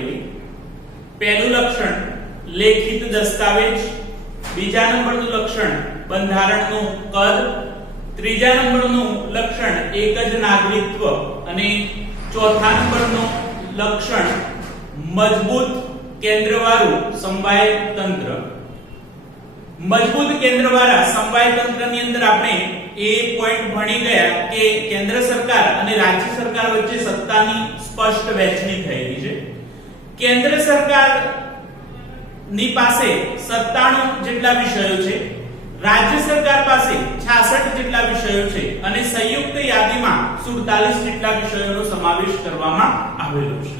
પડેલી। પહેલું લક્ષણ લેખિત દસ્તાવેજ, બીજા નંબરનું લક્ષણ બંધારણનું કદ, ત્રીજા નંબરનું લક્ષણ એક જ નાગરિકત્વ અને ચોથા નંબરનું લક્ષણ મજબૂત કેન્દ્રવાળું સમવાય તંત્ર। મજબૂત કેન્દ્રવાળા સમવાય તંત્રની અંદર આપણે એ પોઈન્ટ ભણી ગયા કે કેન્દ્ર સરકાર અને રાજ્ય સરકાર વચ્ચે સત્તાની સ્પષ્ટ વહેંચણી થયેલી છે। કેન્દ્ર સરકાર ની પાસે 97 જેટલા વિષયો છે, રાજ્ય સરકાર પાસે 66 જેટલા વિષયો છે અને સંયુક્ત યાદીમાં 47 જેટલા વિષયોનો સમાવેશ કરવામાં આવેલો છે।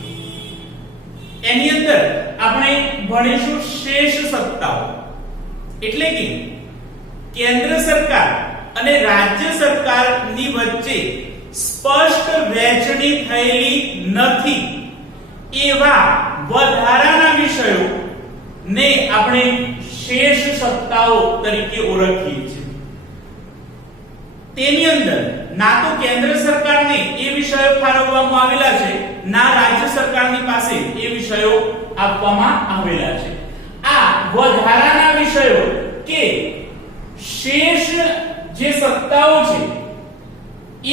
એની અંદર આપણે ભણીશું શેષ સત્તાઓ, એટલે કે કેન્દ્ર સરકાર અને રાજ્ય સરકારની વચ્ચે સ્પષ્ટ વહેંચણી થયેલી નથી એવા વધારાના વિષયો ને આપણે શેષ સત્તાઓ તરીકે ઓળખીએ છીએ। તેની અંદર ના તો કેન્દ્ર સરકારને એ વિષયો ફાળવવામાં આવેલા છે, ના રાજ્ય સરકારની પાસે એ વિષયો આપવામાં આવેલા છે। આ વધારાના વિષયો કે શેષ જે સત્તાઓ છે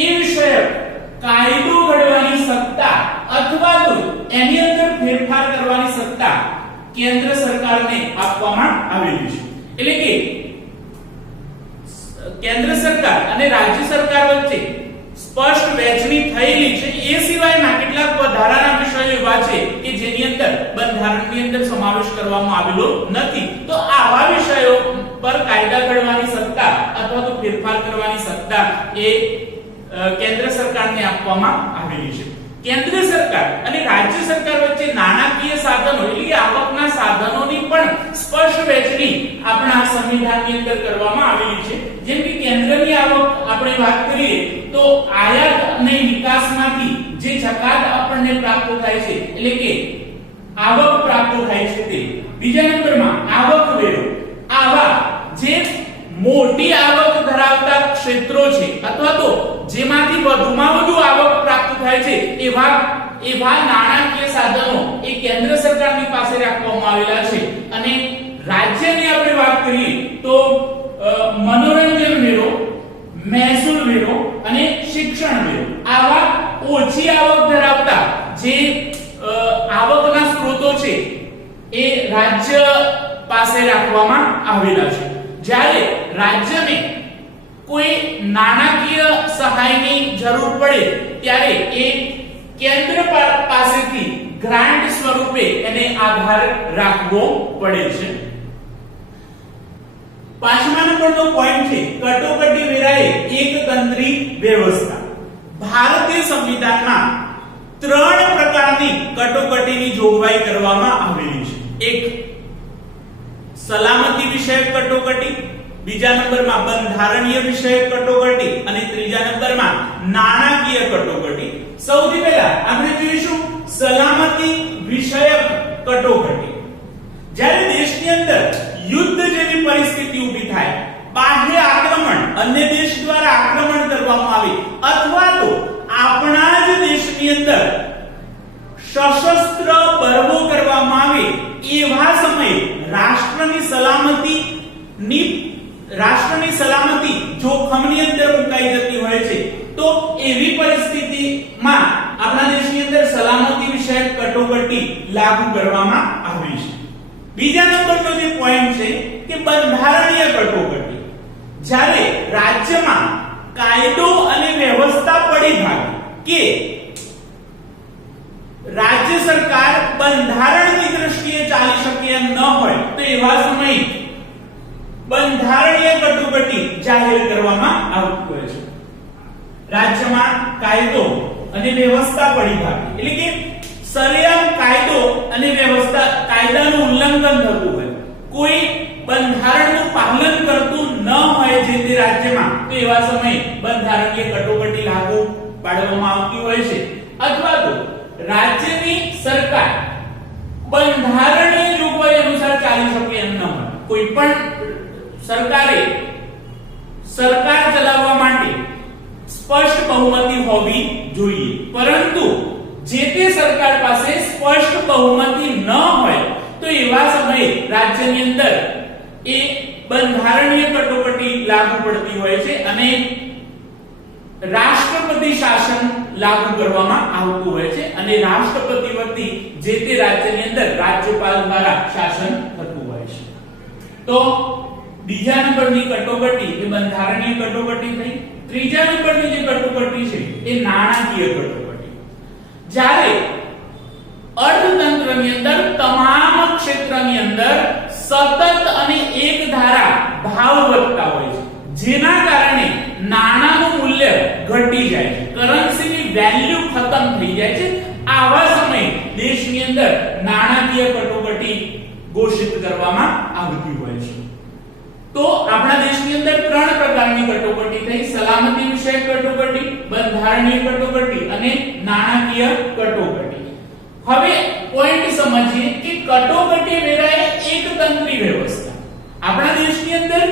એ વિષય કાયદો ઘડવાની સત્તા અથવા તો એની અંદર ફેરફાર કરવાની સત્તા કેન્દ્ર સરકારને આપવામાં આવેલી છે। એટલે કે કેન્દ્ર સરકાર અને રાજ્ય સરકાર વચ્ચે સ્પષ્ટ વહેંચણી થયેલી છે, એ સિવાયના કેટલાક વધારાના વિષયો એવા છે કે જેની અંદર બંધારણની અંદર સમાવેશ કરવામાં આવેલો નથી। તો આવા વિષયો પર કાયદા ઘડવાની સત્તા અથવા તો ફેરફાર કરવાની સત્તા એ કેન્દ્ર સરકારને આપવામાં આવેલી છે। કેન્દ્ર સરકાર અને રાજ્ય સરકાર વચ્ચે નાણાકીય સાધનો એટલે કે આવકના સાધનોની પણ સ્પષ્ટ વહેંચણી આપણા સંવિધાનની અંદર કરવામાં આવેલી છે। જેમ કે કેન્દ્રની આવક આપણે વાત કરીએ તો આયાત અને નિકાસમાંથી જે જકાત આપણને પ્રાપ્ત થાય છે એટલે કે આવક પ્રાપ્ત થાય છે તે। બીજા નંબરમાં આવક વેરો, આવા જે મોટી આવક ધરાવતા ક્ષેત્રો છે અથવા તો જેમાંથી વધુમાં વધુ આવક પ્રાપ્ત થાય છે એવા નાણાકીય સાધનો એ કેન્દ્ર સરકારની પાસે રાખવામાં આવેલા છે। અને રાજ્યની આપણે વાત કરીએ તો મનોરંજન વેરો, મહેસૂલ વેરો અને શિક્ષણ વેરો, આવા ઓછી આવક ધરાવતા જે આવકના સ્ત્રોતો છે એ રાજ્ય પાસે રાખવામાં આવેલા છે। જ્યારે રાજ્યને કોઈ નાણાકીય સહાયની જરૂર પડે ત્યારે એ કેન્દ્ર પાસેથી ગ્રાન્ટ સ્વરૂપે એને આધાર રાખવો પડે છે। પાંચમા નંબરનો પોઈન્ટ છે કટોકટી વેરાએ એકતંત્રી વ્યવસ્થા। ભારતીય સંવિધાનમાં 3 પ્રકારની કટોકટીની જોગવાઈ કરવામાં આવેલી છે। એક સલામતી વિષયક કટોકટી, બીજા નંબરમાં બંધારણીય વિષયક કટોકટી અને ત્રીજા નંબરમાં નાણાકીય કટોકટી। સૌથી પહેલા આપણે જોઈશું સલામતી વિષયક કટોકટી। જ્યારે દેશની અંદર યુદ્ધ જેવી પરિસ્થિતિ ઊભી થાય, બાહ્ય આક્રમણ, અન્ય દેશ દ્વારા આક્રમણ કરવામાં આવે અથવા તો આપણા જ દેશની અંદર સશસ્ત્ર બળવો કરવામાં આવે, એવા સમયે રાષ્ટ્રની સલામતી જોખમની અંદર મુકાઈ જતી હોય છે। તો એવી પરિસ્થિતિમાં આપણા દેશની અંદર સલામતી વિષયક કટોકટી લાગુ કરવામાં આવી છે। બીજા નંબરનો જે પોઈન્ટ છે કે બંધારણીય કટોકટી। જ્યારે રાજ્યમાં કાયદો અને વ્યવસ્થા પડી ભાગે કે રાજ્ય સરકાર બંધારણની દ્રષ્ટિએ ચાલી શકે એમ ન હોય તો એવા સમયે બંધારણીય કટોકટી જાહેર કરવામાં આવતી હોય છે। રાજ્યમાં કાયદો અને વ્યવસ્થા પડી ભાગે એટલે કે સરેઆમ કાયદો અને વ્યવસ્થા કાયદાનું ઉલ્લંઘન થતું હોય, કોઈ બંધારણનું પાલન કરતું ન હોય જે તે રાજ્યમાં, તો એવા સમયે બંધારણીય કટોકટી લાગુ પાડવામાં આવતી હોય છે। અથવા તો રાજ્યની સરકાર બંધારણીય જોગવાઈ અનુસાર ચાલી શકે એમ ન હોય, કોઈ પણ સરકારે સરકાર ચલાવવા માટે સ્પષ્ટ બહુમતી હોવી જોઈએ, પરંતુ જે તે સરકાર પાસે સ્પષ્ટ બહુમતી ન હોય તો એવા સમયે રાજ્યની અંદર એ બંધારણીય કટોકટી લાગુ પડતી હોય છે અને રાષ્ટ્રપતિ શાસન લાગુ કરવામાં આવતું હોય છે અને રાષ્ટ્રપતિ વતી જે તે રાજ્યની અંદર રાજ્યપાલ દ્વારા શાસન થતું હોય છે. તો બીજા નંબરની કટોકટી એ બંધારણીય કટોકટી થઈ. ત્રીજા નંબરની જે કટોકટી છે એ નાણાકીય કટોકટી. જ્યારે અર્થતંત્રની અંદર તમામ ક્ષેત્રની અંદર સતત અને એક ધારા ભાવ વધતા હોય છે, જેના કારણે નાણાંનું મૂલ્ય ઘટી જાય છે, કરન્સીની વેલ્યુ ખતમ થઈ જાય છે. આવા સમયે દેશની અંદર નાણાકીય કટોકટી ઘોષિત કરવામાં આવતી હોય છે. તો આપણા દેશની અંદર ત્રણ પ્રકારની કટોકટી થઈ: સલામતી વિષયક કટોકટી, બંધારણીય કટોકટી અને નાણાકીય કટોકટી. હવે પોઈન્ટ સમજીએ કે કટોકટી વેરાએ એકતંત્રી વ્યવસ્થા. આપણા દેશની અંદર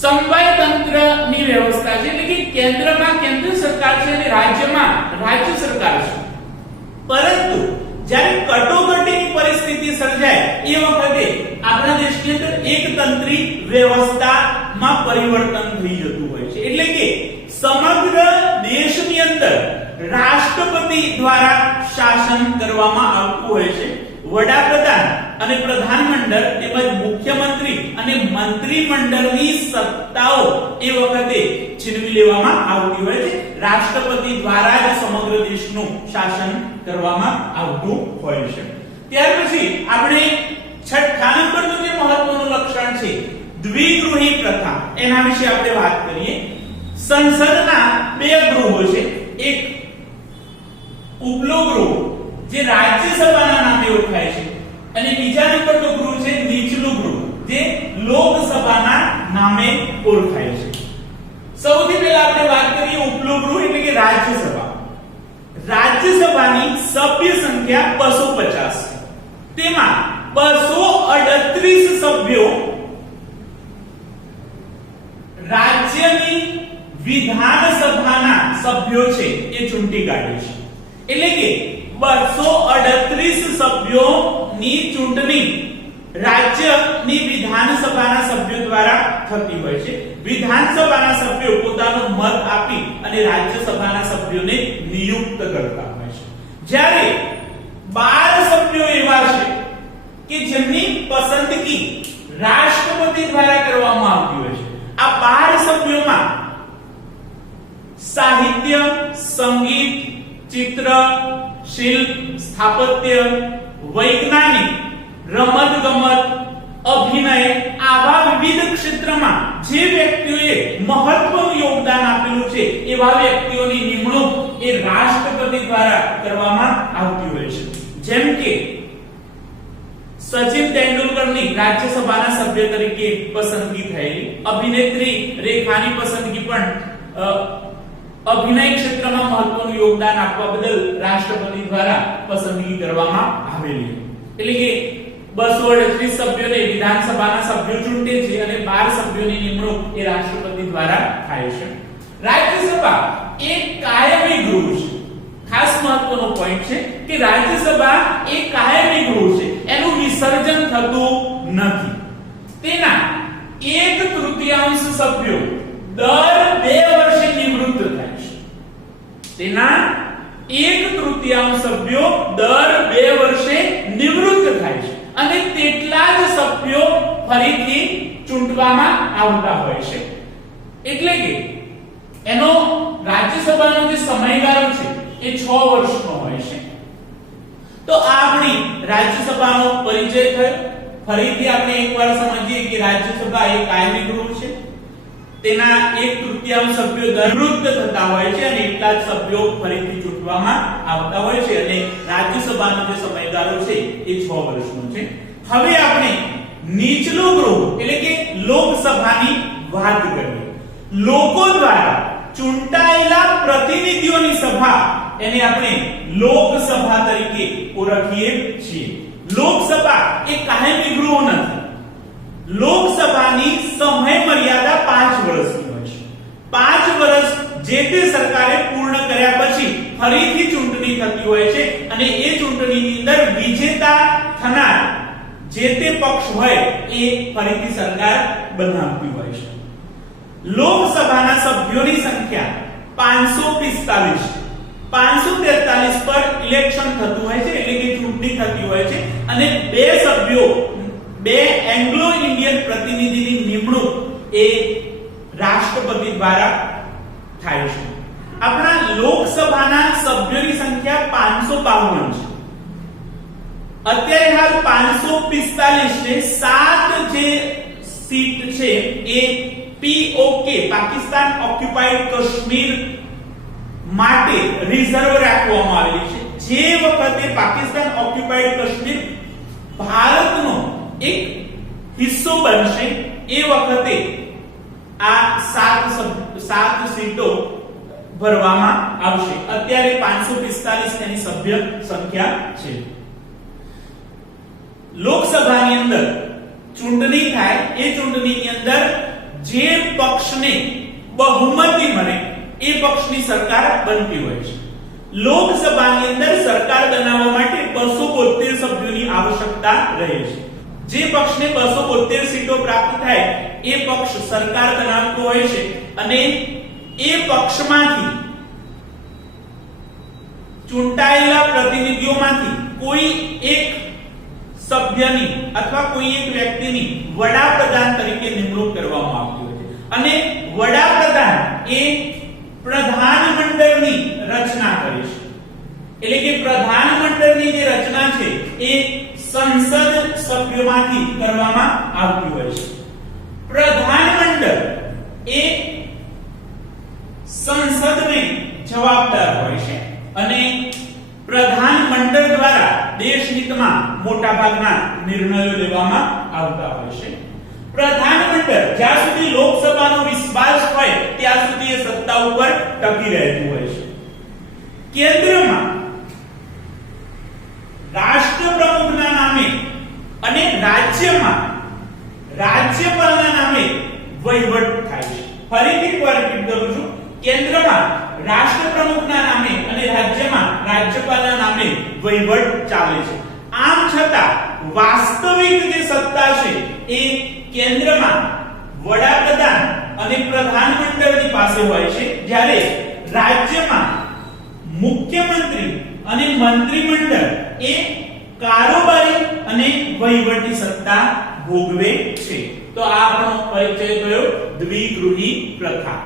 સમવાય તંત્રની વ્યવસ્થા છે, એટલે કે કેન્દ્રમાં કેન્દ્ર સરકાર છે અને રાજ્યમાં રાજ્ય સરકાર છે. પરંતુ જ્યારે કટોકટીની પરિસ્થિતિ સર્જાય એ વખતે આપણા દેશની અંદર એકતંત્રી વ્યવસ્થામાં પરિવર્તન થઈ જતું હોય છે. એટલે કે સમગ્ર દેશની અંદર રાષ્ટ્રપતિ દ્વારા શાસન કરવામાં આવતું હોય છે. વડાપ્રધાન અને પ્રધાનમંડળ તેમજ મુખ્યમંત્રી અને મંત્રીમંડળની સત્તાઓ એ વખતે છીનવી લેવામાં આવતી હોય છે. રાષ્ટ્રપતિ દ્વારા જ સમગ્ર દેશનું શાસન કરવામાં આવતું હોય છે. ત્યાર પછી આપણે છઠ્ઠા નંબરનું જે મહત્વનું લક્ષણ છે દ્વિગૃહી પ્રથા, એના વિશે આપણે વાત કરીએ. સંસદના બે ગૃહો છે, એક ઉપલો ગૃહ જે રાજ્યસભાના નામે ઓળખાય છે અને બીજા નંબરનું ગૃહ છે નીચલું ગૃહ જે લોકસભાના નામે ઓળખાય છે. સૌથી પહેલા આપણે વાત કરીએ ઉપલું ગૃહ એટલે કે રાજ્યસભા. રાજ્યસભાની સભ્ય સંખ્યા 250 છે. તેમાં 238 સભ્યો રાજ્યની વિધાનસભાના સભ્યો છે એ ચૂંટી કાઢે છે. એટલે કે 238 સભ્યોની ચૂંટણી રાજ્યની વિધાનસભાના સભ્યો દ્વારા થતી હોય છે. વિધાનસભાના સભ્યો પોતાનો મત આપી અને રાજ્યસભાના સભ્યોને નિયુક્ત કરતા હોય છે. જ્યારે 12 સભ્યો એવા છે કે જેમની પસંદગી રાષ્ટ્રપતિ દ્વારા કરવામાં આવતી હોય છે. આ 12 સભ્યોમાં સાહિત્ય, સંગીત, ચિત્ર, શિલ્પ, સ્થાપત્ય, વૈજ્ઞાનિક, રમત-ગમત, અભિનય આવા વિવિધ ક્ષેત્રમાં જે વ્યક્તિઓએ મહત્વનું યોગદાન આપેલું છે એવા વ્યક્તિઓની નિમણૂક એ રાષ્ટ્રપતિ દ્વારા કરવામાં આવતી હોય છે. જેમ કે સચિન તેંડુલકરની રાજ્યસભાના સભ્ય તરીકે પસંદગી થયેલી, અભિનેત્રી રેખાની પસંદગી પણ અભિનય ક્ષેત્રમાં મહત્વનું યોગદાન આપવા બદલ રાષ્ટ્રપતિ દ્વારા પસંદગી કરવામાં આવેલી. એટલે કે 238 સભ્યોને વિધાનસભાના સભ્યો ચૂંટે છે અને 12 સભ્યોની નિમણૂક એ રાષ્ટ્રપતિ દ્વારા થાય છે. રાજ્યસભા એક કાયમી ગૃહ છે. ખાસ મહત્વનો પોઈન્ટ છે કે રાજ્યસભા એક કાયમી ગૃહ છે, એનું વિસર્જન થતું નથી. તેના 1/3 સભ્યો દર 2 વર્ષે નિવૃત્ત થાય છે. તેના 1/3 સભ્યો દર 2 વર્ષે નિવૃત્ત થાય છે અને તેટલા જ સભ્યો ફરીથી ચૂંટવામાં આવતા હોય છે. એટલે કે એનો રાજ્યસભાનો જે સમયગાળો છે એ 6 વર્ષનો હોય છે. તો આ આપણી રાજ્યસભાનો પરિચય થયો. ફરીથી આપણે એકવાર સમજીએ કે રાજ્યસભા એ કાયમી ગૃહ છે. તેના 1/3 સભ્યો નિવૃત્ત થતા હોય છે અને એટલા જ સભ્યો ફરીથી ચૂંટવામાં આવતા હોય છે અને રાજ્યસભાનો જે સમયગાળો છે એ 6 વર્ષનો છે. હવે આપણે નીચલું ગૃહ એટલે કે લોકસભાની વાત કરીએ. લોકો દ્વારા ચૂંટાયેલા પ્રતિનિધિઓની સભા એને આપણે લોકસભા તરીકે ઓળખીએ છીએ. લોકસભા એ કાયમી ગૃહ નથી. લોકસભાની સમય મર્યાદા 5 વર્ષની હોય છે. 5 વર્ષ જે તે સરકારે પૂર્ણ કર્યા પછી ફરીથી ચૂંટણી થતી હોય છે અને એ ચૂંટણીની અંદર વિજેતા થનાર જે તે પક્ષ હોય એ ફરીથી સરકાર બનાવતી હોય છે. લોકસભાના સભ્યોની સંખ્યા 545 543 પર ઇલેક્શન થતું હોય છે, એટલે કે ચૂંટણી થતી હોય છે અને બે સભ્યો, બે એંગ્લો ઇન્ડિયન પ્રતિનિધિની નિમણૂક એ રાષ્ટ્રપતિ દ્વારા થાય છે. આપણા લોકસભાના સભ્યોની સંખ્યા 552 છે. અત્યારે હાલ 545 છે. 7 જે સીટ છે એ POK પાકિસ્તાન ઓક્યુપાઈડ કાશ્મીર માટે રિઝર્વ રાખવામાં આવેલી છે. જે વખતે પાકિસ્તાન ઓક્યુપાઈડ કાશ્મીર ભારતનો એક હિસ્સો બનશે એ વખતે આ 7 સીટો ભરવામાં આવશે. અત્યારે 545 તેની સભ્ય સંખ્યા છે. લોકસભાની અંદર ચૂંટણી થાય, એ ચૂંટણીની અંદર જે પક્ષને બહુમતી મળે એ પક્ષની સરકાર બનતી હોય છે. લોકસભાની અંદર સરકાર બનાવવા માટે 272 સભ્યોની આવશ્યકતા રહે છે. જે પક્ષને 272 સીટો પ્રાપ્ત થાય એ પક્ષ સરકાર બનાવતો હોય છે અને એ પક્ષમાંથી ચૂંટાયેલા પ્રતિનિધિઓમાંથી કોઈ એક સભ્યની અથવા કોઈ એક વ્યક્તિની વડાપ્રધાન તરીકે નિમણૂક કરવામાં આવતી હોય છે અને વડાપ્રધાન એ પ્રધાનમંડળની રચના કરે છે. એટલે કે પ્રધાનમંડળની જે રચના છે એ સંસદ સભ્યોમાંથી કરવામાં આવતી હોય છે. પ્રધાનમંડળ એ સંસદને જવાબદાર હોય છે અને પ્રધાનમંડળ દ્વારા દેશ હિતમાં મોટાભાગના નિર્ણયો લેવામાં આવતા હોય છે. પ્રધાનમંડળ જ્યાં સુધી લોકસભાનો વિશ્વાસ હોય ત્યાં સુધી એ સત્તા ઉપર ટકી રહેતું હોય છે. કેન્દ્રમાં રાષ્ટ્રપ્રમુખના નામે અને રાજ્યમાં રાજ્યપાલના નામે વહીવટ થાય છે. ફરીથી એકવાર રિપીટ કરું છું. કેન્દ્રમાં રાષ્ટ્રપ્રમુખના નામે અને રાજ્યમાં રાજ્યપાલના નામે વહીવટ ચાલે છે. આમ છતાં વાસ્તવિક જે સત્તા છે એ કેન્દ્રમાં વડાપ્રધાન અને પ્રધાનમંડળની પાસે હોય છે, જ્યારે રાજ્યમાં મુખ્યમંત્રી અને મંત્રીમંડળ એ કારોબારી અને વહીવટી સત્તા ભોગવે છે. તો આ આપણો પરિચય થયો દ્વિગૃહી પ્રથા.